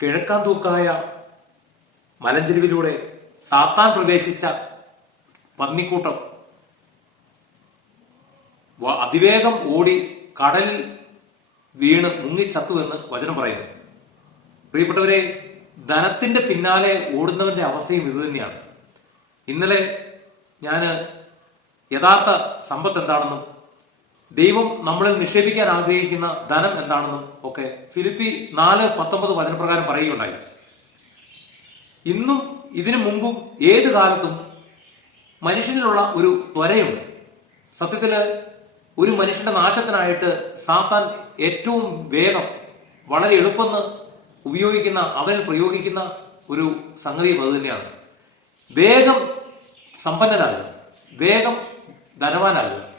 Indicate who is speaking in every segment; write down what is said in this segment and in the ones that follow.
Speaker 1: കിഴക്കാൻ തൂക്കായ മലഞ്ചെരുവിലൂടെ സാത്താൻ പ്രവേശിച്ച പന്നിക്കൂട്ടം. അതിവേഗം ഓടി കടലിൽ വീണ് മുങ്ങിച്ചത്തു എന്ന് വചനം പറയുന്നു. പ്രിയപ്പെട്ടവരെ ധനത്തിന്റെ പിന്നാലെ ഓടുന്നവന്റെ അവസ്ഥയും ഇതുതന്നെയാണ് ഇന്നലെ ഞാൻ യഥാർത്ഥ സമ്പത്ത് എന്താണെന്നും ദൈവം നമ്മളിൽ നിക്ഷേപിക്കാൻ ആഗ്രഹിക്കുന്ന ധനം എന്താണെന്നും ഒക്കെ ഫിലിപ്പി നാല് പത്തൊമ്പത് വചനപ്രകാരം പറയുകയുണ്ടായി. ഇന്നും ഇതിനു മുമ്പും ഏത് കാലത്തും മനുഷ്യനിലുള്ള ഒരു ത്വരയുണ്ട്. സത്യത്തിൽ ഒരു മനുഷ്യന്റെ നാശത്തിനായിട്ട് സാത്താൻ ഏറ്റവും വേഗം വളരെ എളുപ്പമെന്ന് ഉപയോഗിക്കുന്ന അവനിൽ പ്രയോഗിക്കുന്ന ഒരു സംഗതിയും അത് തന്നെയാണ്. വേഗം സമ്പന്നനാകുക. വേഗം ധനവാനാകുക.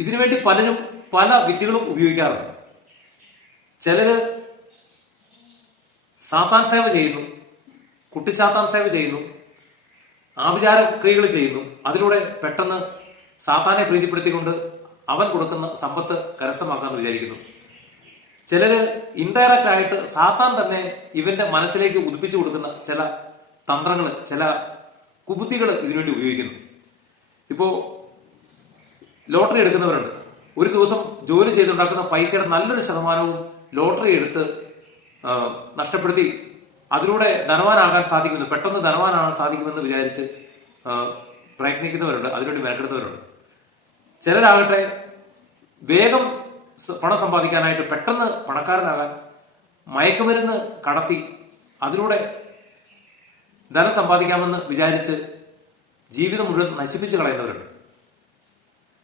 Speaker 1: ഇതിനുവേണ്ടി പലരും പല വിദ്യകളും ഉപയോഗിക്കാറുണ്ട്. ചിലര് സാത്താൻ സേവ ചെയ്യുന്നു കുട്ടിച്ചാത്താൻ സേവ ചെയ്യുന്നു ആഭിചാര ക്രിയകൾ ചെയ്യുന്നു. അതിലൂടെ പെട്ടെന്ന് സാത്താനെ പ്രീതിപ്പെടുത്തിക്കൊണ്ട് അവൻ കൊടുക്കുന്ന സമ്പത്ത് കരസ്ഥമാക്കാമെന്ന് വിചാരിക്കുന്നു. ചിലര് ഇൻഡയറക്റ്റ് ആയിട്ട് സാത്താൻ തന്നെ ഇവന്റെ മനസ്സിലേക്ക് ഉദിപ്പിച്ചു കൊടുക്കുന്ന ചില തന്ത്രങ്ങൾ ചില കുബുദ്ധികൾ ഇതിനുവേണ്ടി ഉപയോഗിക്കുന്നു. ഇപ്പോ ലോട്ടറി എടുക്കുന്നവരുണ്ട്. ഒരു ദിവസം ജോലി ചെയ്തുണ്ടാക്കുന്ന പൈസയുടെ നല്ലൊരു ശതമാനവും ലോട്ടറി എടുത്ത് നഷ്ടപ്പെടുത്തി അതിലൂടെ ധനവാനാകാൻ സാധിക്കുമെന്ന് പെട്ടെന്ന് ധനവാനാകാൻ സാധിക്കുമെന്ന് വിചാരിച്ച് പ്രയത്നിക്കുന്നവരുണ്ട് അതിനുവേണ്ടി മെനക്കെടുന്നവരുണ്ട് ചിലരാകട്ടെ വേഗം പണം സമ്പാദിക്കാനായിട്ട് പെട്ടെന്ന് പണക്കാരനാകാൻ മയക്കുമരുന്ന് കടത്തി അതിലൂടെ ധനം സമ്പാദിക്കാമെന്ന് വിചാരിച്ച് ജീവിതം മുഴുവൻ നശിപ്പിച്ചു കളയുന്നവരുണ്ട്.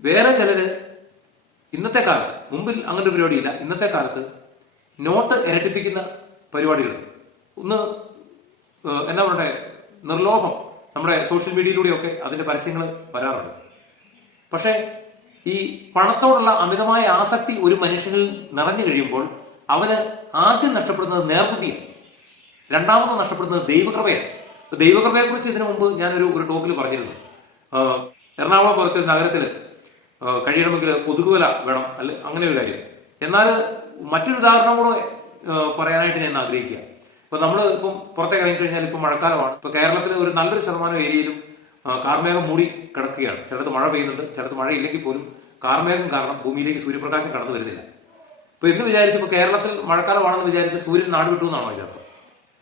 Speaker 1: വേറെ ചിലര് ഇന്നത്തെ കാലത്ത് മുമ്പിൽ അങ്ങനത്തെ പരിപാടിയില്ല ഇന്നത്തെ കാലത്ത് നോട്ട് ഇരട്ടിപ്പിക്കുന്ന പരിപാടികൾ. ഒന്ന് എന്താ പറയണ്ടേ നിർലോഭം നമ്മുടെ സോഷ്യൽ മീഡിയയിലൂടെയൊക്കെ അതിന്റെ പരസ്യങ്ങൾ വരാറുണ്ട്. പക്ഷേ ഈ പണത്തോടുള്ള അമിതമായ ആസക്തി ഒരു മനുഷ്യനിൽ നിറഞ്ഞു കഴിയുമ്പോൾ അവന് ആദ്യം നഷ്ടപ്പെടുന്നത് നേർബുദ്ധിയാണ്. രണ്ടാമത് നഷ്ടപ്പെടുന്നത് ദൈവകൃപയാണ്. ദൈവകൃപയെക്കുറിച്ച് ദൈവകൃപയെ കുറിച്ച് ഇതിനു മുമ്പ് ഞാനൊരു ഒരു ടോക്കിൽ പറഞ്ഞിരുന്നു. എറണാകുളം പോലത്തെ ഒരു കഴിയണമെങ്കിൽ കൊതുകുവല വേണം അല്ല? അങ്ങനെ ഒരു കാര്യം. എന്നാൽ മറ്റൊരു ഉദാഹരണം കൂടെ പറയാനായിട്ട് ഞാൻ ആഗ്രഹിക്കുക. ഇപ്പൊ നമ്മൾ ഇപ്പം പുറത്തേക്ക് ഇറങ്ങിക്കഴിഞ്ഞാൽ ഇപ്പം മഴക്കാലമാണ്. ഇപ്പൊ കേരളത്തിലെ ഒരു നല്ലൊരു ശതമാനം ഏരിയയിലും കാർമേഘം മൂടി കിടക്കുകയാണ്. ചിലത് മഴ പെയ്യുന്നുണ്ട് ചിലത് മഴ ഇല്ലെങ്കിൽ പോലും കാർമേഘം കാരണം ഭൂമിയിലേക്ക് സൂര്യപ്രകാശം കടന്നു വരുന്നില്ല. ഇപ്പൊ എന്ന് വിചാരിച്ചു ഇപ്പൊ കേരളത്തിൽ മഴക്കാലമാണെന്ന് വിചാരിച്ച് സൂര്യൻ നാട് വിട്ടു എന്നാണോ ഇതിനർത്ഥം?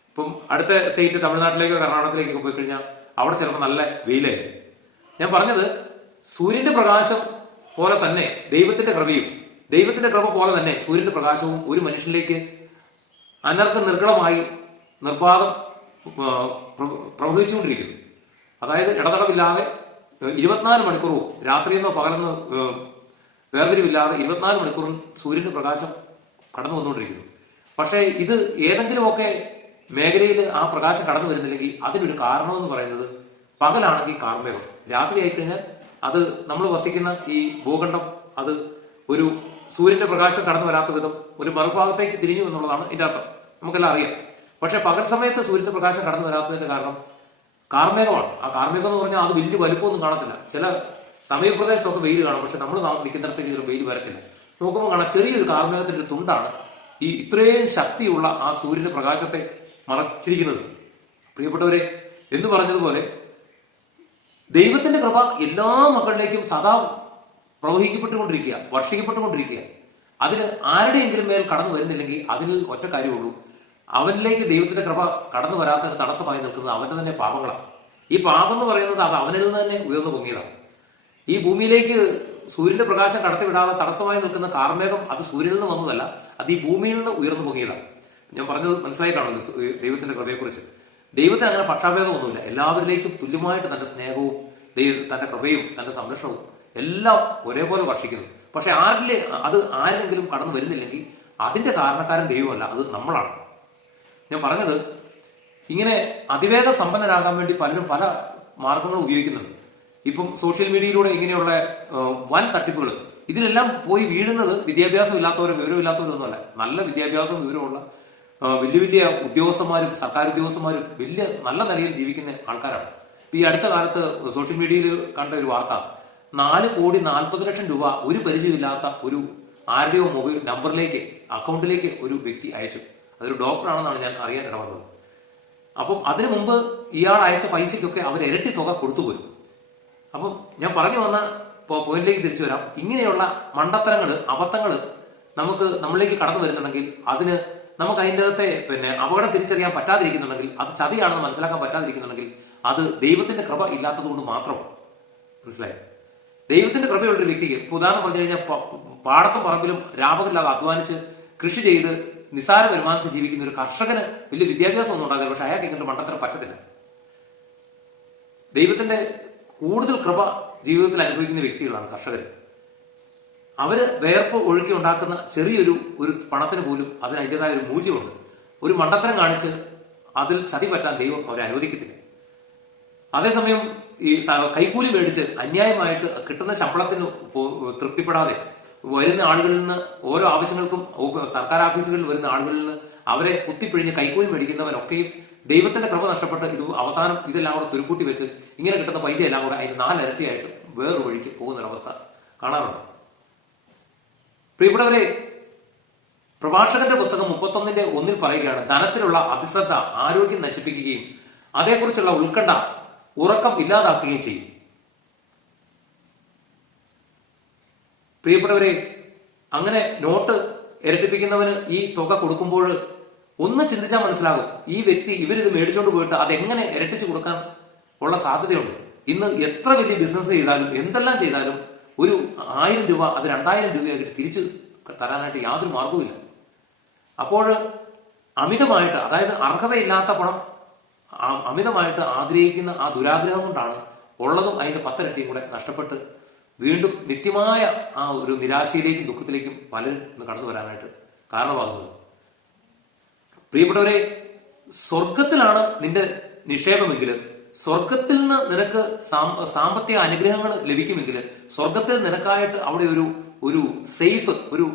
Speaker 1: ഇപ്പം അടുത്ത സ്റ്റേറ്റ് തമിഴ്നാട്ടിലേക്കോ കർണാടകത്തിലേക്കൊക്കെ പോയി കഴിഞ്ഞാൽ അവിടെ ചിലപ്പോൾ നല്ല വെയിലായിരിക്കും. ഞാൻ പറഞ്ഞത് സൂര്യന്റെ പ്രകാശം പോലെ തന്നെ ദൈവത്തിന്റെ കൃപയും ദൈവത്തിന്റെ കൃപ പോലെ തന്നെ സൂര്യന്റെ പ്രകാശവും ഒരു മനുഷ്യനിലേക്ക് അനർക്ക നിർഗളമായി നിർബാധം പ്രവഹിച്ചുകൊണ്ടിരിക്കുന്നു. അതായത് ഇടതടവില്ലാതെ ഇരുപത്തിനാല് മണിക്കൂറും രാത്രിയെന്നോ പകലെന്നോ വേർതിരിവില്ലാതെ ഇരുപത്തിനാല് മണിക്കൂറും സൂര്യന്റെ പ്രകാശം കടന്നു വന്നുകൊണ്ടിരിക്കുന്നു. പക്ഷേ ഇത് ഏതെങ്കിലുമൊക്കെ മേഖലയിൽ ആ പ്രകാശം കടന്നു വരുന്നില്ലെങ്കിൽ അതിനൊരു കാരണമെന്ന് പറയുന്നത് പകലാണെങ്കിൽ കാർമേഘം. രാത്രി ആയിക്കഴിഞ്ഞാൽ അത് നമ്മൾ വസിക്കുന്ന ഈ ഭൂഖണ്ഡം അത് ഒരു സൂര്യന്റെ പ്രകാശം കടന്നു വരാത്ത വിധം ഒരു മറുഭാഗത്തേക്ക് തിരിഞ്ഞു എന്നുള്ളതാണ് ഇതിന്റെ അർത്ഥം. നമുക്കെല്ലാം അറിയാം. പക്ഷെ പകൽ സമയത്ത് സൂര്യന്റെ പ്രകാശം കടന്നു വരാത്തതിന്റെ കാരണം കാർമേകമാണ് ആ കാർമേകം എന്ന് പറഞ്ഞാൽ അത് വലിയ വലുപ്പമൊന്നും കാണത്തില്ല. ചില സമയപ്രദേശത്തൊക്കെ വെയിൽ കാണും. പക്ഷെ നമ്മൾ നിൽക്കുന്നിടത്തേക്ക് ഇതിൽ വെയിൽ വരത്തില്ല. നോക്കുമ്പോൾ കാണാം ചെറിയൊരു കാർമേകത്തിന്റെ ഒരു തുണ്ടാണ് ഈ ഇത്രയും ശക്തിയുള്ള ആ സൂര്യന്റെ പ്രകാശത്തെ മറച്ചിരിക്കുന്നത്. പ്രിയപ്പെട്ടവരെ എന്ന് പറഞ്ഞതുപോലെ ദൈവത്തിന്റെ കൃപ എല്ലാ മക്കളിലേക്കും സദാ പ്രവഹിക്കപ്പെട്ടുകൊണ്ടിരിക്കുക വർഷിക്കപ്പെട്ടുകൊണ്ടിരിക്കുക. അതിൽ ആരുടെയെങ്കിലും മേൽ കടന്നു വരുന്നില്ലെങ്കിൽ അതിൽ ഒറ്റ കാര്യമുള്ളൂ. അവനിലേക്ക് ദൈവത്തിന്റെ കൃപ കടന്നു വരാത്തതിന് തടസ്സമായി നിൽക്കുന്നത് അവന്റെ തന്നെ പാപങ്ങളാണ്. ഈ പാപം എന്ന് പറയുന്നത് അത് അവനിൽ നിന്ന് തന്നെ ഉയർന്നു പൊങ്ങിയതാണ് ഈ ഭൂമിയിലേക്ക് സൂര്യന്റെ പ്രകാശം കടത്തിവിടാതെ തടസ്സമായി നിൽക്കുന്ന കാർമേഘം അത് സൂര്യനിൽ നിന്ന് വന്നതല്ല അത് ഈ ഭൂമിയിൽ നിന്ന് ഉയർന്നു പൊങ്ങിയതാണ് ഞാൻ പറഞ്ഞത് മനസ്സിലായി കാണുന്നു ദൈവത്തിന്റെ കൃപയെക്കുറിച്ച്. ദൈവത്തിന് അങ്ങനെ പക്ഷാഭേദമൊന്നുമില്ല. എല്ലാവരിലേക്കും തുല്യമായിട്ട് തന്റെ സ്നേഹവും ദൈവം തന്റെ കൃപയും തന്റെ സംരക്ഷണവും എല്ലാം ഒരേപോലെ വർഷിക്കുന്നു. പക്ഷെ ആരിലെ അത് ആരെങ്കിലും കടന്നു വരുന്നില്ലെങ്കിൽ അതിന്റെ കാരണക്കാരൻ ദൈവമല്ല അത് നമ്മളാണ്. ഞാൻ പറഞ്ഞത് ഇങ്ങനെ അതിവേഗ സമ്പന്നരാകാൻ വേണ്ടി പലരും പല മാർഗങ്ങളും ഉപയോഗിക്കുന്നുണ്ട്. ഇപ്പം സോഷ്യൽ മീഡിയയിലൂടെ ഇങ്ങനെയുള്ള വൻ തട്ടിപ്പുകൾ ഇതിലെല്ലാം പോയി വീഴുന്നത് വിദ്യാഭ്യാസം ഇല്ലാത്തവരും വിവരമില്ലാത്തവരൊന്നുമല്ല നല്ല വിദ്യാഭ്യാസവും വിവരമുള്ള വലിയ വലിയ ഉദ്യോഗസ്ഥന്മാരും സർക്കാർ ഉദ്യോഗസ്ഥന്മാരും വലിയ നല്ല നിലയിൽ ജീവിക്കുന്ന ആൾക്കാരാണ്. ഈ അടുത്ത കാലത്ത് സോഷ്യൽ മീഡിയയിൽ കണ്ട ഒരു വാർത്ത. നാല് കോടി നാൽപ്പത് ലക്ഷം രൂപ ഒരു പരിചയമില്ലാത്ത ഒരു ആരുടെയോ മൊബൈൽ നമ്പറിലേക്ക് അക്കൗണ്ടിലേക്ക് ഒരു വ്യക്തി അയച്ചു. അതൊരു ഡോക്ടറാണെന്നാണ് ഞാൻ അറിയാൻ ഇടവന്നത്. അപ്പം അതിനു മുമ്പ് ഇയാൾ അയച്ച പൈസയ്ക്കൊക്കെ അവർ ഇരട്ടി തുക കൊടുത്തു പോരും അപ്പം ഞാൻ പറഞ്ഞു വന്ന പോയിന്റിലേക്ക് തിരിച്ചു വരാം. ഇങ്ങനെയുള്ള മണ്ടത്തരങ്ങൾ അബദ്ധങ്ങൾ നമുക്ക് നമ്മളിലേക്ക് കടന്നു വരുന്നുണ്ടെങ്കിൽ അതിന് നമുക്ക് അതിന്റെ അകത്തെ പിന്നെ അപകടം തിരിച്ചറിയാൻ പറ്റാതിരിക്കുന്നുണ്ടെങ്കിൽ അത് ചതിയാണെന്ന് മനസ്സിലാക്കാൻ പറ്റാതിരിക്കുന്നുണ്ടെങ്കിൽ അത് ദൈവത്തിന്റെ കൃപ ഇല്ലാത്തതുകൊണ്ട് മാത്രമാണ് മനസ്സിലായി? ദൈവത്തിന്റെ കൃപയുള്ള ഒരു വ്യക്തിക്ക് ഇപ്പൊ ഉദാഹരണം പറഞ്ഞു കഴിഞ്ഞാൽ പാടത്തും പറമ്പിലും രാപകല്ലാതെ അധ്വാനിച്ച് കൃഷി ചെയ്ത് നിസാര വരുമാനത്തിൽ ജീവിക്കുന്ന ഒരു കർഷകന് വലിയ വിദ്യാഭ്യാസം ഒന്നും ഉണ്ടാകില്ല പക്ഷെ അയാൾക്ക് ഇങ്ങനെ മണ്ടത്തരം പറ്റത്തില്ല. ദൈവത്തിന്റെ കൂടുതൽ കൃപ ജീവിതത്തിൽ അനുഭവിക്കുന്ന വ്യക്തികളാണ് കർഷകർ അവർ വേർപ്പ് ഒഴുക്കി ഉണ്ടാക്കുന്ന ചെറിയൊരു ഒരു പണത്തിന് പോലും അതിന് അതിന്റെതായ ഒരു മൂല്യമുണ്ട്. ഒരു മണ്ടത്തരം കാണിച്ച് അതിൽ ചതി പറ്റാൻ ദൈവം അവരെ അനുവദിക്കത്തില്ല. അതേസമയം ഈ കൈക്കൂലി മേടിച്ച് അന്യായമായിട്ട് കിട്ടുന്ന ശമ്പളത്തിന് തൃപ്തിപ്പെടാതെ വരുന്ന ആളുകളിൽ നിന്ന് ഓരോ ആവശ്യങ്ങൾക്കും സർക്കാർ ഓഫീസുകളിൽ വരുന്ന ആളുകളിൽ നിന്ന് അവരെ കുത്തിപ്പിഴിഞ്ഞ് കൈക്കൂലി മേടിക്കുന്നവനൊക്കെയും ദൈവത്തിന്റെ കൃപ നഷ്ടപ്പെട്ട് ഇത് അവസാനം ഇതെല്ലാം കൂടെ തുരുക്കൂട്ടി വെച്ച് ഇങ്ങനെ കിട്ടുന്ന പൈസ എല്ലാം കൂടെ അതിന് നാലിരട്ടിയായിട്ട് വേറൊരു വഴിക്ക് പോകുന്ന ഒരവസ്ഥ കാണാറുണ്ട്. പ്രിയപ്പെട്ടവരെ പ്രഭാഷകന്റെ പുസ്തകം മുപ്പത്തൊന്നിന്റെ ഒന്നിൽ പറയുകയാണ് ധനത്തിലുള്ള അതിശ്രദ്ധ ആരോഗ്യം നശിപ്പിക്കുകയും അതേക്കുറിച്ചുള്ള ഉത്കണ്ഠ ഉറക്കം ഇല്ലാതാക്കുകയും ചെയ്യും. പ്രിയപ്പെട്ടവരെ അങ്ങനെ നോട്ട് ഇരട്ടിപ്പിക്കുന്നവന് ഈ തുക കൊടുക്കുമ്പോൾ ഒന്ന് ചിന്തിച്ചാൽ മനസ്സിലാകും ഈ വ്യക്തി ഇവരിത് മേടിച്ചുകൊണ്ട് പോയിട്ട് അതെങ്ങനെ ഇരട്ടിച്ചു കൊടുക്കാൻ ഉള്ള സാധ്യതയുണ്ട്. ഇന്ന് എത്ര വലിയ ബിസിനസ് ചെയ്താലും എന്തെല്ലാം ചെയ്താലും ഒരു ആയിരം രൂപ അത് രണ്ടായിരം രൂപയായിട്ട് തിരിച്ചു തരാനായിട്ട് യാതൊരു മാർഗവുമില്ല അപ്പോൾ അമിതമായിട്ട് അതായത് അർഹതയില്ലാത്ത പണം അമിതമായിട്ട് ആഗ്രഹിക്കുന്ന ആ ദുരാഗ്രഹം കൊണ്ടാണ് ഉള്ളതും അതിന്റെ പത്തിരട്ടിയും കൂടെ നഷ്ടപ്പെട്ട് വീണ്ടും നിത്യമായ ആ ഒരു നിരാശയിലേക്കും ദുഃഖത്തിലേക്കും പലരും ഇന്ന് കടന്നു വരാനായിട്ട് കാരണമാകുന്നത്. പ്രിയപ്പെട്ടവരെ സ്വർഗത്തിലാണ് നിന്റെ നിക്ഷേപമെങ്കിൽ സ്വർഗത്തിൽ നിന്ന് നിനക്ക് സാമ്പത്തിക അനുഗ്രഹങ്ങൾ ലഭിക്കുമെങ്കിൽ സ്വർഗത്തിൽ നിനക്കായിട്ട് അവിടെ ഒരു ഒരു സേഫ് ഒരു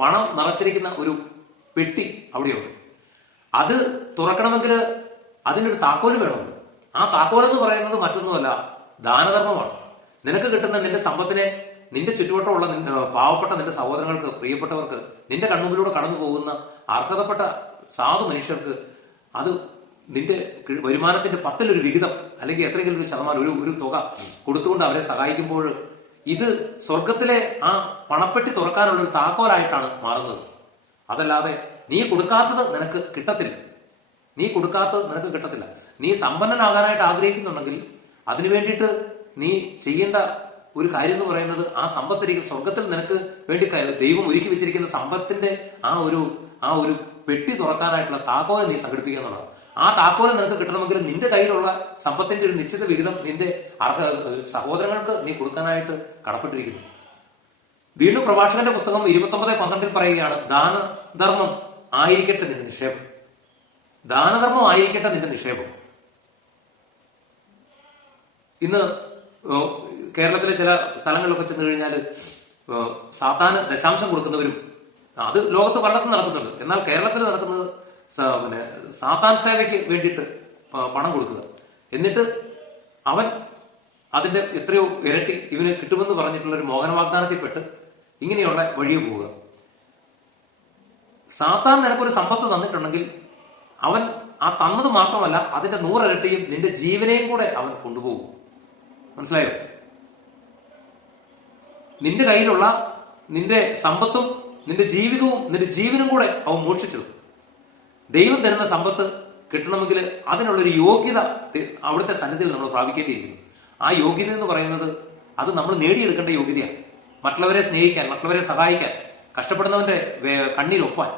Speaker 1: പണം നിറച്ചിരിക്കുന്ന ഒരു പെട്ടി അവിടെയുണ്ട്. അത് തുറക്കണമെങ്കിൽ അതിനൊരു താക്കോൽ വേണം. ആ താക്കോൽ എന്ന് പറയുന്നത് മറ്റൊന്നുമല്ല ദാനധർമ്മമാണ്. നിനക്ക് കിട്ടുന്ന നിന്റെ സമ്പത്തിനെ നിന്റെ ചുറ്റുവട്ടമുള്ള പാവപ്പെട്ട നിന്റെ സഹോദരങ്ങൾക്ക് പ്രിയപ്പെട്ടവർക്ക് നിന്റെ കൺമുമ്പിലൂടെ കടന്നു പോകുന്ന അർഹതപ്പെട്ട സാധു മനുഷ്യർക്ക് അത് നിന്റെ വരുമാനത്തിന്റെ പത്തിലൊരു വിഹിതം അല്ലെങ്കിൽ എത്രയെങ്കിലും ഒരു ശതമാനം ഒരു ഒരു തുക കൊടുത്തുകൊണ്ട് അവരെ സഹായിക്കുമ്പോൾ ഇത് സ്വർഗത്തിലെ ആ പണപ്പെട്ടി തുറക്കാനുള്ള ഒരു താക്കോലായിട്ടാണ് മാറുന്നത്. അതല്ലാതെ നീ കൊടുക്കാത്തത് നിനക്ക് കിട്ടത്തില്ല. നീ കൊടുക്കാത്തത് നിനക്ക് കിട്ടത്തില്ല. നീ സമ്പന്നനാകാനായിട്ട് ആഗ്രഹിക്കുന്നുണ്ടെങ്കിൽ അതിനു വേണ്ടിയിട്ട് നീ ചെയ്യേണ്ട ഒരു കാര്യം എന്ന് പറയുന്നത് ആ സമ്പത്തിരിക്കുന്ന സ്വർഗത്തിൽ നിനക്ക് വേണ്ടി ദൈവം ഒരുക്കി വെച്ചിരിക്കുന്ന സമ്പത്തിന്റെ ആ ഒരു ആ ഒരു പെട്ടി തുറക്കാനായിട്ടുള്ള താക്കോലെ നീ സംഘടിപ്പിക്കുക എന്നുള്ളതാണ്. ആ താക്കോൽ നിനക്ക് കിട്ടണമെങ്കിൽ നിന്റെ കയ്യിലുള്ള സമ്പത്തിന്റെ ഒരു നിശ്ചിത വിഹിതം നിന്റെ അർഹ സഹോദരങ്ങൾക്ക് നീ കൊടുക്കാനായിട്ട് കടപ്പെട്ടിരിക്കുന്നു. വീണ്ടും പ്രഭാഷകന്റെ പുസ്തകം ഇരുപത്തൊമ്പത് പന്ത്രണ്ടിൽ പറയുകയാണ് ദാനധർമ്മം ആയിരിക്കട്ടെ നിന്റെ നിക്ഷേപം. ദാനധർമ്മം ആയിരിക്കട്ടെ നിന്റെ നിക്ഷേപം. ഇന്ന് കേരളത്തിലെ ചില സ്ഥലങ്ങളിലൊക്കെ ചെന്ന് കഴിഞ്ഞാൽ സാധാരണ ദശാംശം കൊടുക്കുന്നവരും അത് ലോകത്ത് പലയിടത്തും നടക്കുന്നുണ്ട്. എന്നാൽ കേരളത്തിൽ നടക്കുന്നത് പിന്നെ സാത്താൻ സേവയ്ക്ക് വേണ്ടിയിട്ട് പണം കൊടുക്കുക. എന്നിട്ട് അവൻ അതിന്റെ എത്രയോ ഇരട്ടി ഇവന് കിട്ടുമെന്ന് പറഞ്ഞിട്ടുള്ള ഒരു മോഹന വാഗ്ദാനത്തിൽപ്പെട്ട് ഇങ്ങനെയുള്ള വഴിയെ പോവുക. സാത്താൻ നിനക്കൊരു സമ്പത്ത് തന്നിട്ടുണ്ടെങ്കിൽ അവൻ ആ തന്നത് മാത്രമല്ല അതിന്റെ നൂറിരട്ടിയും നിന്റെ ജീവനെയും കൂടെ അവൻ കൊണ്ടുപോകും. മനസ്സിലായോ? നിന്റെ കയ്യിലുള്ള നിന്റെ സമ്പത്തും നിന്റെ ജീവിതവും നിന്റെ ജീവനും കൂടെ അവൻ മോഷിച്ചത് ദൈവം തരുന്ന സമ്പത്ത് കിട്ടണമെങ്കിൽ അതിനുള്ളൊരു യോഗ്യത അവിടുത്തെ സന്നിധിയിൽ നമ്മൾ പ്രാപിക്കേണ്ടിയിരിക്കുന്നു. ആ യോഗ്യത എന്ന് പറയുന്നത് അത് നമ്മൾ നേടിയെടുക്കേണ്ട യോഗ്യതയാണ്. മറ്റുള്ളവരെ സ്നേഹിക്കാൻ മറ്റുള്ളവരെ സഹായിക്കാൻ കഷ്ടപ്പെടുന്നവന്റെ കണ്ണീരൊപ്പാൻ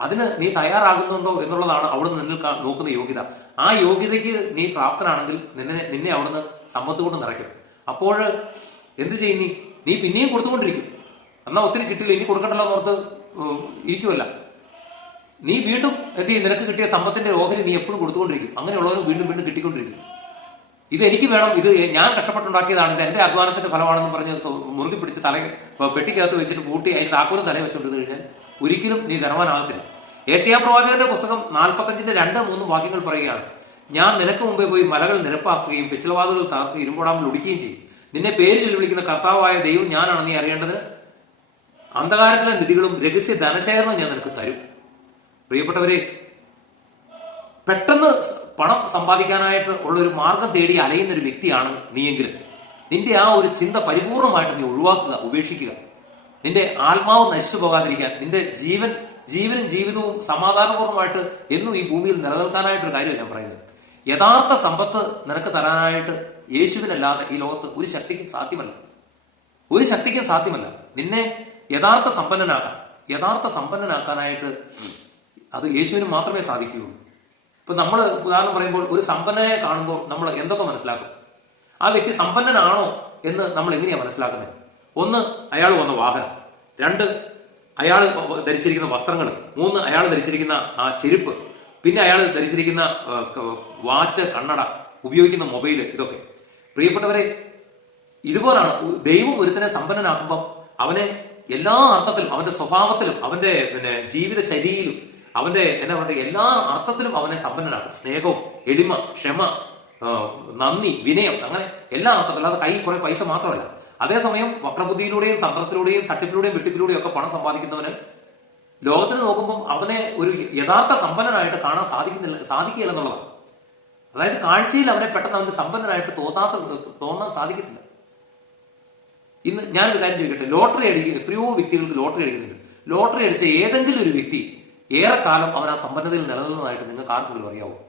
Speaker 1: അതിന് നീ തയ്യാറാകുന്നുണ്ടോ എന്നുള്ളതാണ് അവിടുന്ന് നിന്നിൽ നോക്കുന്ന യോഗ്യത. ആ യോഗ്യതയ്ക്ക് നീ പ്രാപ്തനാണെങ്കിൽ നിന്നെ നിന്നെ അവിടുന്ന് സമ്പത്ത് കൊണ്ട് നിറയ്ക്കും. അപ്പോൾ എന്ത് ചെയ്യും നീ? നീ പിന്നെയും കൊടുത്തുകൊണ്ടിരിക്കും. എന്നാൽ ഒത്തിരി കിട്ടില്ല ഇനി കൊടുക്കണ്ടല്ലോ എന്നോർത്ത് ഇരിക്കുമല്ല നീ വീണ്ടും എന്ത് ചെയ്യും? നിനക്ക് കിട്ടിയ സമ്പത്തിന്റെ ഓഹരി നീ എപ്പോഴും കൊടുത്തുകൊണ്ടിരിക്കും. അങ്ങനെയുള്ളവരും വീണ്ടും വീണ്ടും കിട്ടിക്കൊണ്ടിരിക്കും. ഇത് എനിക്ക് വേണം. ഇത് ഞാൻ കഷ്ടപ്പെട്ടുണ്ടാക്കിയതാണ്. ഇത് എന്റെ അധ്വാനത്തിന്റെ ഫലമാണെന്ന് പറഞ്ഞ് മുറുകി പിടിച്ച് തല പെട്ടിക്കകത്ത് വെച്ചിട്ട് പൂട്ടി അതിന് താക്കോലും തല വെച്ചുകൊണ്ടിരുന്നു കഴിഞ്ഞാൽ ഒരിക്കലും നീ ധനവാനാകത്തില്ല. ഏഷ്യാ പ്രവാചകന്റെ പുസ്തകം നാൽപ്പത്തഞ്ചിന്റെ രണ്ട് മൂന്നും വാക്യങ്ങൾ പറയുകയാണ്. ഞാൻ നിനക്ക് മുമ്പേ പോയി മലകൾ നിരപ്പാക്കുകയും പിച്ചളവാതുകൾ താർക്കുകയും ഇരുമ്പോടാമിൽ ഒടിക്കുകയും ചെയ്യും. നിന്നെ പേരിൽ വിളിക്കുന്ന കർത്താവായ ദൈവം ഞാനാണ്. നീ അറിയേണ്ടത്? അന്ധകാരത്തിലെ നിധികളും രഹസ്യ ധനശേഖരണവും ഞാൻ നിനക്ക് തരും. പ്രിയപ്പെട്ടവരെ പെട്ടെന്ന് പണം സമ്പാദിക്കാനായിട്ട് ഉള്ള ഒരു മാർഗം തേടി അലയുന്ന ഒരു വ്യക്തിയാണ് നീയെങ്കിൽ. നിന്റെ ആ ഒരു ചിന്ത പരിപൂർണമായിട്ട് നീ ഒഴിവാക്കുക ഉപേക്ഷിക്കുക. നിന്റെ ആത്മാവ് നശിച്ചു പോകാതിരിക്കാൻ നിന്റെ ജീവൻ ജീവനും ജീവിതവും സമാധാനപൂർണമായിട്ട് എന്നും ഈ ഭൂമിയിൽ നിലനിൽക്കാനായിട്ടൊരു കാര്യമാണ് ഞാൻ പറയുന്നത്. യഥാർത്ഥ സമ്പത്ത് നിനക്ക് തരാനായിട്ട് യേശുവിനല്ലാതെ ഈ ലോകത്ത് ഒരു ശക്തിക്കും സാധ്യമല്ല. ഒരു ശക്തിക്കും സാധ്യമല്ല. നിന്നെ യഥാർത്ഥ സമ്പന്നനാക്കാൻ യഥാർത്ഥ സമ്പന്നനാക്കാനായിട്ട് അത് യേശുവിന് മാത്രമേ സാധിക്കുകയുള്ളൂ. ഇപ്പൊ നമ്മൾ ഉദാഹരണം പറയുമ്പോൾ ഒരു സമ്പന്നനെ കാണുമ്പോൾ നമ്മൾ എന്തൊക്കെ മനസ്സിലാക്കും? ആ വ്യക്തി സമ്പന്നനാണോ എന്ന് നമ്മൾ എങ്ങനെയാണ് മനസ്സിലാക്കുന്നത്? ഒന്ന് അയാൾ വന്ന വാഹനം. രണ്ട് അയാൾ ധരിച്ചിരിക്കുന്ന വസ്ത്രങ്ങൾ. മൂന്ന് അയാൾ ധരിച്ചിരിക്കുന്ന ആ ചെരുപ്പ്. പിന്നെ അയാൾ ധരിച്ചിരിക്കുന്ന വാച്ച് കണ്ണട ഉപയോഗിക്കുന്ന മൊബൈൽ ഇതൊക്കെ. പ്രിയപ്പെട്ടവരെ ഇതുപോലാണ് ദൈവം ഒരുത്തനെ സമ്പന്നനാക്കുമ്പോൾ അവനെ എല്ലാ അർത്ഥത്തിലും അവന്റെ സ്വഭാവത്തിലും അവന്റെ പിന്നെ ജീവിത ചര്യയിലും അവന്റെ എന്നാ പറയുക എല്ലാ അർത്ഥത്തിലും അവനെ സമ്പന്നനാണ് സ്നേഹവും എളിമ ക്ഷമ നന്ദി വിനയം അങ്ങനെ എല്ലാ അർത്ഥത്തിലും. അല്ലാതെ കൈ കുറെ പൈസ മാത്രമല്ല. അതേസമയം വക്രബുദ്ധിയിലൂടെയും തന്ത്രത്തിലൂടെയും തട്ടിപ്പിലൂടെയും വെട്ടിപ്പിലൂടെയും ഒക്കെ പണം സമ്പാദിക്കുന്നവന് ലോകത്തിന് നോക്കുമ്പോൾ അവനെ ഒരു യഥാർത്ഥ സമ്പന്നനായിട്ട് കാണാൻ സാധിക്കുന്നില്ല സാധിക്കുകയില്ല എന്നുള്ളതാണ്. അതായത് കാഴ്ചയിൽ അവനെ പെട്ടെന്ന് അവന് സമ്പന്നനായിട്ട് തോന്നാത്ത തോന്നാൻ സാധിക്കത്തില്ല. ഇന്ന് ഞാനൊരു കാര്യം ചോദിക്കട്ടെ? ലോട്ടറി അടിക്കുക എത്രയോ വ്യക്തികൾക്ക് ലോട്ടറി അടിക്കുന്നുണ്ട്. ലോട്ടറി അടിച്ച ഏതെങ്കിലും ഒരു വ്യക്തി ഏറെക്കാലം അവൻ ആ സമ്പന്നതയിൽ നിലനിന്നതായിട്ട് നിങ്ങൾക്ക് ആർക്കെങ്കിലും അറിയാവോ?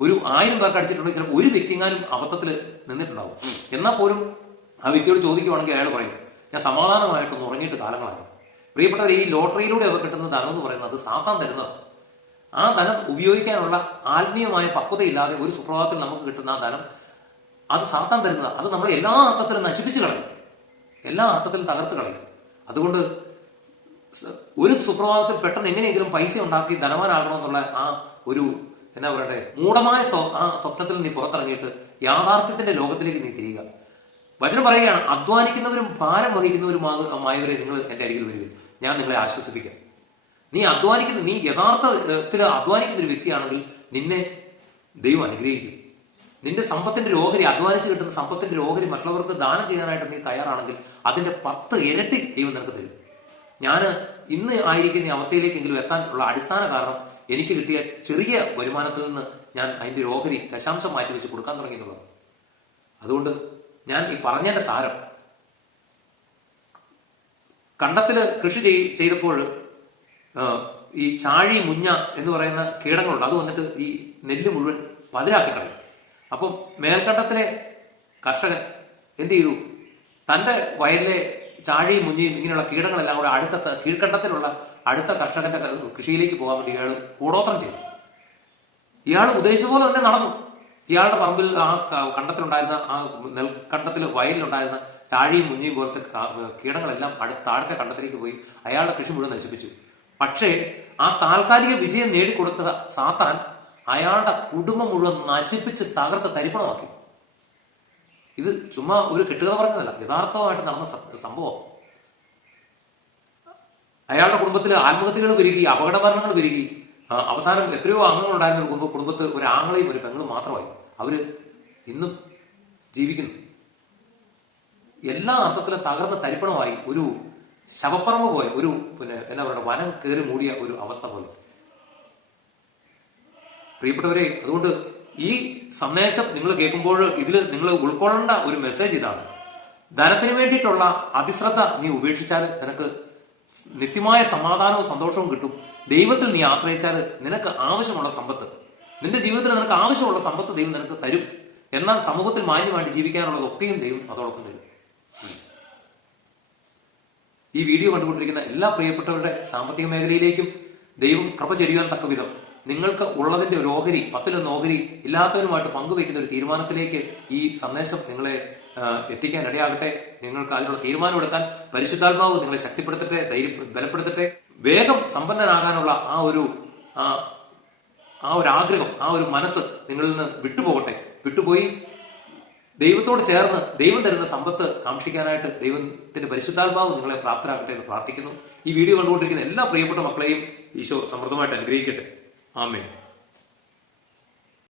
Speaker 1: ഒരു ആയിരം പേർക്ക് അടിച്ചിട്ടുണ്ടെങ്കിൽ ചിലപ്പോൾ ഒരു വ്യക്തിങ്ങാനും അബദ്ധത്തിൽ നിന്നിട്ടുണ്ടാവും. എന്നാൽ പോലും ആ വ്യക്തിയോട് ചോദിക്കുവാണെങ്കിൽ അയാൾ പറയും ഞാൻ സമാധാനമായിട്ടൊന്ന് ഉറങ്ങിയിട്ട് കാലങ്ങളായി. പ്രിയപ്പെട്ടവർ ഈ ലോട്ടറിയിലൂടെ അവർ കിട്ടുന്ന ധനം എന്ന് പറയുന്നത് അത് സാത്താൻ തരുന്നതാണ്. ആ ധനം ഉപയോഗിക്കാനുള്ള ആത്മീയമായ പക്വതയില്ലാതെ ഒരു സുപ്രഭാതത്തിൽ നമുക്ക് കിട്ടുന്ന ആ ധനം അത് സാത്താൻ തരുന്നതാണ്. അത് നമ്മൾ എല്ലാ അർത്ഥത്തിലും നശിപ്പിച്ചു കളയും. എല്ലാ അർത്ഥത്തിലും തകർത്ത് കളയും. അതുകൊണ്ട് ഒരു സുപ്രഭാതത്തിൽ പെട്ടെന്ന് എങ്ങനെയെങ്കിലും പൈസ ഉണ്ടാക്കി ധനവാനാകണമെന്നുള്ള ആ ഒരു എന്നാ പറയട്ടെ മൂഢമായ ആ സ്വപ്നത്തിൽ നീ പുറത്തിറങ്ങിയിട്ട് യാഥാർത്ഥ്യത്തിന്റെ ലോകത്തിലേക്ക് നീ തിരിയുക. വചനം പറയുകയാണ് അധ്വാനിക്കുന്നവരും ഭാരം വഹിക്കുന്നവരുമായവരെ നിങ്ങൾ എന്റെ അരികിൽ വരിക. ഞാൻ നിങ്ങളെ ആശ്വസിപ്പിക്കാം. നീ അധ്വാനിക്കുന്ന നീ യഥാർത്ഥത്തിൽ അധ്വാനിക്കുന്ന ഒരു വ്യക്തിയാണെങ്കിൽ നിന്നെ ദൈവം അനുഗ്രഹിക്കും. നിന്റെ സമ്പത്തിന്റെ ഓഹരി അധ്വാനിച്ച് കിട്ടുന്ന സമ്പത്തിന്റെ ഓഹരി മറ്റുള്ളവർക്ക് ദാനം ചെയ്യാനായിട്ട് നീ തയ്യാറാണെങ്കിൽ അതിന്റെ പത്ത് ഇരട്ടി ദൈവം നിനക്ക് തരും. ഞാൻ ഇന്ന് ആയിരിക്കുന്ന അവസ്ഥയിലേക്കെങ്കിലും എത്താൻ ഉള്ള അടിസ്ഥാന കാരണം എനിക്ക് കിട്ടിയ ചെറിയ വരുമാനത്തിൽ നിന്ന് ഞാൻ അതിന്റെ ഓഹരി ദശാംശം മാറ്റി വെച്ച് കൊടുക്കാൻ തുടങ്ങിയിട്ടുള്ളത് അതുകൊണ്ട് ഞാൻ ഈ പറഞ്ഞതിന്റെ സാരം കണ്ടത്തിൽ കൃഷി ചെയ് ചെയ്തപ്പോൾ ഈ ചാഴി മുഞ്ഞ എന്ന് പറയുന്ന കീടങ്ങളുണ്ട്. അത് വന്നിട്ട് ഈ നെല്ല് മുഴുവൻ പതിരാക്കി കളയും. അപ്പം മേൽക്കണ്ടത്തിലെ കർഷകൻ എന്ത് ചെയ്തു? തന്റെ വയലിലെ ചാഴിയും മുഞ്ഞയും ഇങ്ങനെയുള്ള കീടങ്ങളെല്ലാം കൂടെ അടുത്ത കീഴ്കണ്ടത്തിലുള്ള അടുത്ത കർഷകന്റെ കൃഷിയിലേക്ക് പോകാൻ വേണ്ടി ഇയാൾ കൂടോത്രം ചെയ്തു. ഇയാൾ ഉദ്ദേശിച്ച പോലെ തന്നെ നടന്നു. ഇയാളുടെ പറമ്പിൽ ആ കണ്ടത്തിലുണ്ടായിരുന്ന ആ നെൽക്കണ്ടത്തിൽ വയലിലുണ്ടായിരുന്ന ചാഴിയും മുഞ്ഞയും പോലത്തെ കീടങ്ങളെല്ലാം അടുത്ത താഴത്തെ കണ്ടത്തിലേക്ക് പോയി അയാളുടെ കൃഷി മുഴുവൻ നശിപ്പിച്ചു. പക്ഷേ ആ താൽക്കാലിക വിജയം നേടിക്കൊടുത്ത സാത്താൻ അയാളുടെ കുടുംബം മുഴുവൻ നശിപ്പിച്ച് തകർത്ത് തരിപ്പണമാക്കി. ഇത് ചുമ്മാ ഒരു കെട്ടുകഥ പറഞ്ഞതല്ല യഥാർത്ഥമായിട്ട് നടന്ന സംഭവം. അയാളുടെ കുടുംബത്തിൽ ആത്മഹത്യകൾ പെരുകി അപകട മരണങ്ങൾ പെരുകി അവസാനം എത്രയോ ഒരു കുടുംബ കുടുംബത്ത് ഒരു ആങ്ങളെയും ഒരു പെങ്ങളും മാത്രമായി. അവർ ഇന്നും ജീവിക്കുന്നു. എല്ലാ അർത്ഥത്തിലും തകർന്ന് തരിപ്പണമായി ഒരു ശവപ്പറമ്പ് പോലെ ഒരു പിന്നെ എന്താ പറയുക വനം കയറി മൂടിയ ഒരു അവസ്ഥ പോലെ. പ്രിയപ്പെട്ടവരെ അതുകൊണ്ട് ഈ സന്ദേശം നിങ്ങൾ കേൾക്കുമ്പോൾ ഇതിൽ നിങ്ങൾ ഉൾക്കൊള്ളേണ്ട ഒരു മെസ്സേജ് ഇതാണ്. ധനത്തിന് വേണ്ടിയിട്ടുള്ള അതിശ്രദ്ധ നീ ഉപേക്ഷിച്ചാൽ നിനക്ക് നിത്യമായ സമാധാനവും സന്തോഷവും കിട്ടും. ദൈവത്തിൽ നീ ആശ്രയിച്ചാൽ നിനക്ക് ആവശ്യമുള്ള സമ്പത്ത് നിന്റെ ജീവിതത്തിൽ നിനക്ക് ആവശ്യമുള്ള സമ്പത്ത് ദൈവം നിനക്ക് തരും. എന്നാൽ സമൂഹത്തിൽ മാന്യമായിട്ട് ജീവിക്കാനുള്ളതൊക്കെയും ദൈവം അതോടൊപ്പം തരും. ഈ വീഡിയോ കണ്ടുകൊണ്ടിരിക്കുന്ന എല്ലാ പ്രിയപ്പെട്ടവരുടെ സാമ്പത്തിക മേഖലയിലേക്കും ദൈവം കൃപ ചെരിയാൻ തക്ക വിധം നിങ്ങൾക്ക് ഉള്ളതിന്റെ ഒരു ഓഹരി പത്തിലൊന്ന് ഓഹരി ഇല്ലാത്തവരുമായിട്ട് പങ്കുവയ്ക്കുന്ന ഒരു തീരുമാനത്തിലേക്ക് ഈ സന്ദേശം നിങ്ങളെ എത്തിക്കാൻ ഇടയാകട്ടെ. നിങ്ങൾക്ക് അതിനുള്ള തീരുമാനം എടുക്കാൻ പരിശുദ്ധാത്മാവ് നിങ്ങളെ ശക്തിപ്പെടുത്തട്ടെ ധൈര്യ ബലപ്പെടുത്തട്ടെ. വേഗം സമ്പന്നനാകാനുള്ള ആ ഒരു ആ ഒരു ആഗ്രഹം ആ ഒരു മനസ്സ് നിങ്ങളിൽ നിന്ന് വിട്ടുപോകട്ടെ. വിട്ടുപോയി ദൈവത്തോട് ചേർന്ന് ദൈവം തരുന്ന സമ്പത്ത് കാക്ഷിക്കാനായിട്ട് ദൈവത്തിന്റെ പരിശുദ്ധാത്മാവ് നിങ്ങളെ പ്രാപ്തരാകട്ടെ എന്ന് പ്രാർത്ഥിക്കുന്നു. ഈ വീഡിയോ കണ്ടുകൊണ്ടിരിക്കുന്ന എല്ലാ പ്രിയപ്പെട്ട മക്കളെയും ഈശോ സമൃദ്ധമായിട്ട് അനുഗ്രഹിക്കട്ടെ. Amen.